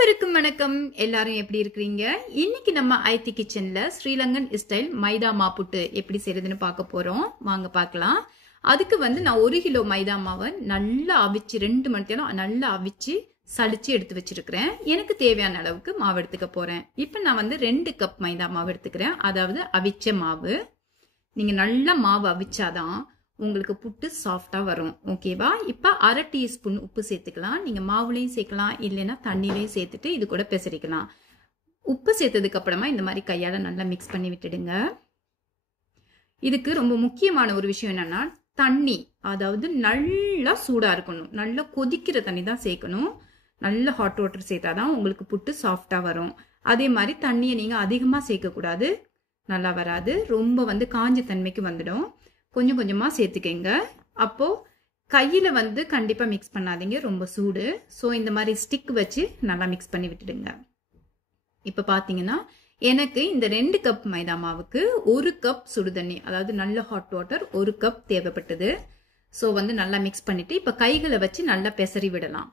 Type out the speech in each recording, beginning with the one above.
அனைவருக்கும் வணக்கம். எல்லாரும் எப்படி இருக்கீங்க? இன்னைக்கு நம்ம ஐத்தி கிச்சன்ல ஸ்ரீலங்கன் ஸ்டைல் மைதா மாப்புட்டு எப்படி செய்யறதுன்னு பார்க்க போறோம். வாங்க பார்க்கலாம். அதுக்கு நான் 1 கிலோ மைதா மாவை நல்லா அவிச்சு 2 மணி நேரம் நல்லா அவிச்சு சலிச்சு எடுத்து வச்சிருக்கிறேன். எனக்கு தேவையான அளவுக்கு மாவு எடுத்துக்க போறேன். இப்போ நான் 2 கப் மைதா மாவு எடுத்துக்கிறேன். அதாவது அவிச்ச மாவு. நீங்க நல்லா மாவு அவிச்சாதான் உங்களுக்கு புட்டு சாஃப்டா வரும். ஓகேவா? இப்போ 1/2 டீஸ்பூன் உப்பு சேர்த்துக்கலாம். நீங்க மாவுலையும் சேர்க்கலாம், இல்லைன்னா தண்ணிலையும் சேர்த்துட்டு இது கூட பெசரிக்கலாம். உப்பு சேர்த்ததுக்கு அப்புறமா இந்த மாதிரி கையால நல்லா மிக்ஸ் பண்ணி விட்டுடுங்க. இதுக்கு ரொம்ப முக்கியமான ஒரு விஷயம் என்னன்னா, தண்ணி அதாவது நல்லா சூடா இருக்கணும். நல்லா கொதிக்கிற தண்ணி தான் சேர்க்கணும். நல்ல ஹாட் வாட்டர் சேர்த்தாதான் உங்களுக்கு புட்டு சாஃப்டா வரும். அதே மாதிரி தண்ணியை நீங்க அதிகமா சேர்க்கக்கூடாது, நல்லா வராது. ரொம்ப காஞ்ச தன்மைக்கு வந்துடும். கொஞ்சம் கொஞ்சமா சேர்த்துக்கங்க. அப்போ கையில கண்டிப்பா மிக்ஸ் பண்ணாதீங்க, ரொம்ப சூடு. ஸோ இந்த மாதிரி ஸ்டிக் வச்சு நல்லா மிக்ஸ் பண்ணி விட்டுடுங்க. இப்போ பார்த்தீங்கன்னா எனக்கு இந்த 2 கப் மைதா மாவுக்கு 1 கப் சுடுதண்ணி, அதாவது நல்ல ஹாட் வாட்டர் 1 கப் தேவைப்பட்டது. ஸோ நல்லா மிக்ஸ் பண்ணிட்டு இப்போ கைகளை வச்சு நல்லா பெசரி விடலாம்.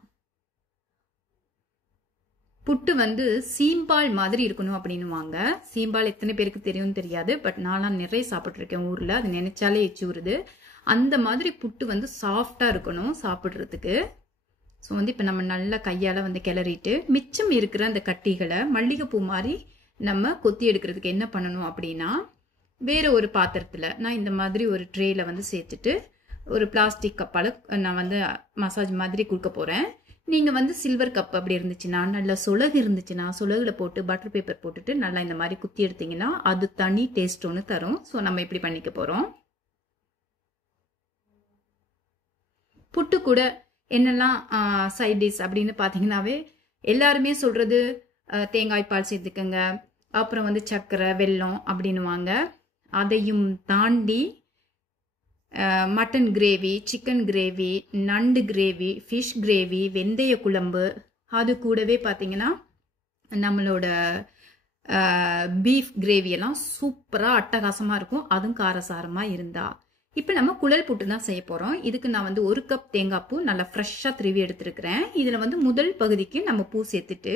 புட்டு சீம்பால் மாதிரி இருக்கணும் அப்படின்னுவாங்க. சீம்பால் எத்தனை பேருக்கு தெரியும் தெரியாது, பட் நான்லாம் நிறைய சாப்பிட்ருக்கேன் ஊர்ல. அது நினைச்சாலே எச்சி ஊறுது. அந்த மாதிரி புட்டு சாஃப்டா இருக்கணும் சாப்பிட்றதுக்கு. ஸோ இப்போ நம்ம நல்லா கையால கிளறிட்டு மிச்சம் இருக்கிற அந்த கட்டிகளை மல்லிகைப்பூ மாதிரி நம்ம கொத்தி எடுக்கிறதுக்கு என்ன பண்ணணும் அப்படின்னா, வேற ஒரு பாத்திரத்துல நான் இந்த மாதிரி ஒரு ட்ரேல சேர்த்துட்டு ஒரு பிளாஸ்டிக் கப்பால நான் மசாஜ் மாதிரி கொடுக்க போறேன். நீங்க சில்வர் கப் அப்படி இருந்துச்சுன்னா, நல்ல சொலகு இருந்துச்சுன்னா சொலகுல போட்டு பட்டர் பேப்பர் போட்டுட்டு நல்லா இந்த மாதிரி குத்தி எடுத்தீங்கன்னா அது தனி டேஸ்ட் ஒன்று தரும். ஸோ நம்ம இப்படி பண்ணிக்க போறோம். புட்டு கூட என்னெல்லாம் சைட் டிஷ் அப்படின்னு பாத்தீங்கன்னாவே எல்லாருமே சொல்றது தேங்காய் பால் சேர்த்துக்கங்க, அப்புறம் சர்க்கரை வெல்லம் அப்படின்னுவாங்க. அதையும் தாண்டி மட்டன் கிரேவி, சிக்கன் கிரேவி, நண்டு கிரேவி, ஃபிஷ் கிரேவி, வெந்தய குழம்பு, அது கூடவே பார்த்தீங்கன்னா நம்மளோட பீஃப் கிரேவி எல்லாம் சூப்பராக அட்டகாசமாக இருக்கும். அதுவும் காரசாரமாக இருந்தா. இப்போ நம்ம குழல் புட்டு தான் செய்ய போகிறோம். இதுக்கு நான் 1 கப் தேங்காய் பூ நல்லா ஃப்ரெஷ்ஷாக திருவி எடுத்துருக்கிறேன். இதில் முதல் பகுதிக்கு நம்ம பூ சேர்த்துட்டு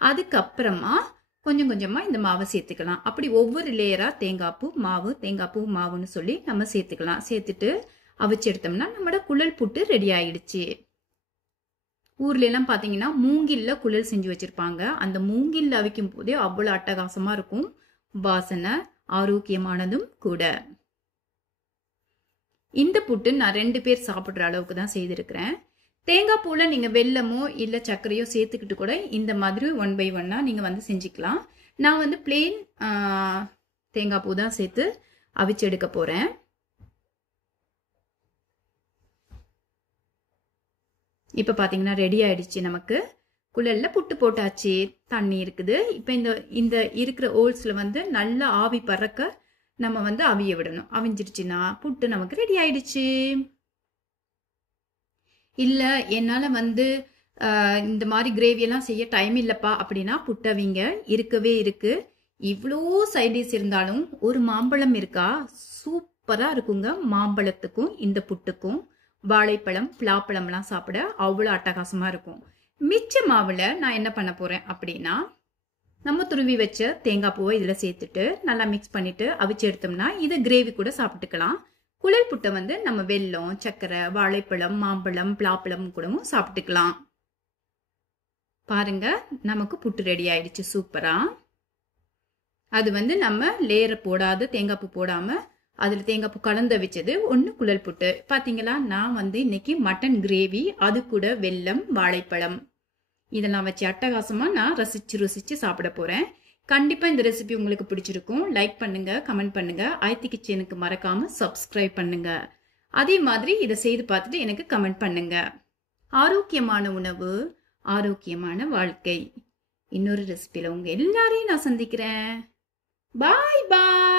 அதுக்கப்புறமா கொஞ்சம் கொஞ்சமாக இந்த மாவை சேர்த்துக்கலாம். அப்படி ஒவ்வொரு லேயரா தேங்காய் பூ மாவுன்னு சொல்லி நம்ம சேர்த்துக்கலாம். சேர்த்துட்டு அவிச்சு எடுத்தோம்னா நம்மளோட குழல் புட்டு ரெடி ஆயிடுச்சு. ஊர்ல எல்லாம் பாத்தீங்கன்னா மூங்கில்ல குழல் செஞ்சு வச்சிருப்பாங்க. அந்த மூங்கில்ல அவிக்கும் போதே அவ்வளவு அட்டகாசமா இருக்கும். வாசனை ஆரோக்கியமானதும் கூட. இந்த புட்டு நான் 2 பேர் சாப்பிடுற அளவுக்கு தான் செய்திருக்கிறேன். தேங்காய் பூல நீங்க வெல்லமோ இல்ல சர்க்கரையோ சேர்த்துக்கிட்டு கூட இந்த மாதிரி 1 by 1 நீங்க செஞ்சுக்கலாம். நான் பிளெயின் தேங்காய் பூ தான் சேர்த்து அவிச்சு எடுக்க போறேன். இப்ப பாத்தீங்கன்னா ரெடி ஆயிடுச்சு. நமக்கு குழல்ல புட்டு போட்டாச்சு. தண்ணி இருக்குது. இப்ப இந்த இருக்கிற ஓல்ஸ்ல நல்லா ஆவி பறக்க நம்ம அவிய விடணும். அவிஞ்சிருச்சுன்னா புட்டு நமக்கு ரெடி ஆயிடுச்சு. இல்ல என்னால இந்த மாதிரி கிரேவி எல்லாம் செய்ய டைம் இல்லப்பா அப்படின்னா புட்டவிங்க இருக்கவே இருக்கு. இவ்வளோ சைடிஸ் இருந்தாலும் ஒரு மாம்பழம் இருக்கா, சூப்பரா இருக்குங்க. மாம்பழத்துக்கும் இந்த புட்டுக்கும் வாழைப்பழம் பலாப்பழம்லாம் சாப்பிட அவ்வளோ அட்டகாசமா இருக்கும். மிச்ச மாவுல நான் என்ன பண்ண போறேன் அப்படின்னா, நம்ம துருவி வச்ச தேங்காய் பூவை இதுல சேர்த்துட்டு நல்லா மிக்ஸ் பண்ணிட்டு அவிச்சு எடுத்தோம்னா இதை கிரேவி கூட சாப்பிட்டுக்கலாம். குழல் புட்டை நம்ம வெல்லம், சர்க்கரை, வாழைப்பழம், மாம்பழம், பலாப்பழம் கூடவும் சாப்பிட்டுக்கலாம். பாருங்க நமக்கு புட்டு ரெடி ஆயிடுச்சு சூப்பரா. அது நம்ம லேயரை போடாத தேங்காய் பூ போடாம அதுல தேங்காய் பூ கலந்து வச்சது ஒண்ணு குழல் புட்டு. பாத்தீங்களா? நான் இன்னைக்கு மட்டன் கிரேவி, அது கூட வெல்லம், வாழைப்பழம் இதெல்லாம் வச்சு அட்டகாசமா நான் ருசிச்சு சாப்பிட போறேன். கண்டிப்பா இந்த ரெசிபி உங்களுக்கு பிடிச்சிருக்கும். லைக் பண்ணுங்க, கமெண்ட் பண்ணுங்க. ஐத்தி கிச்சனுக்கு மறக்காம சப்ஸ்கிரைப் பண்ணுங்க. அதே மாதிரி இதை செய்து பார்த்துட்டு எனக்கு கமெண்ட் பண்ணுங்க. ஆரோக்கியமான உணவு, ஆரோக்கியமான வாழ்க்கை. இன்னொரு ரெசிபியில உங்க எல்லாரையும் நான் சந்திக்கிறேன். பாய் பாய்.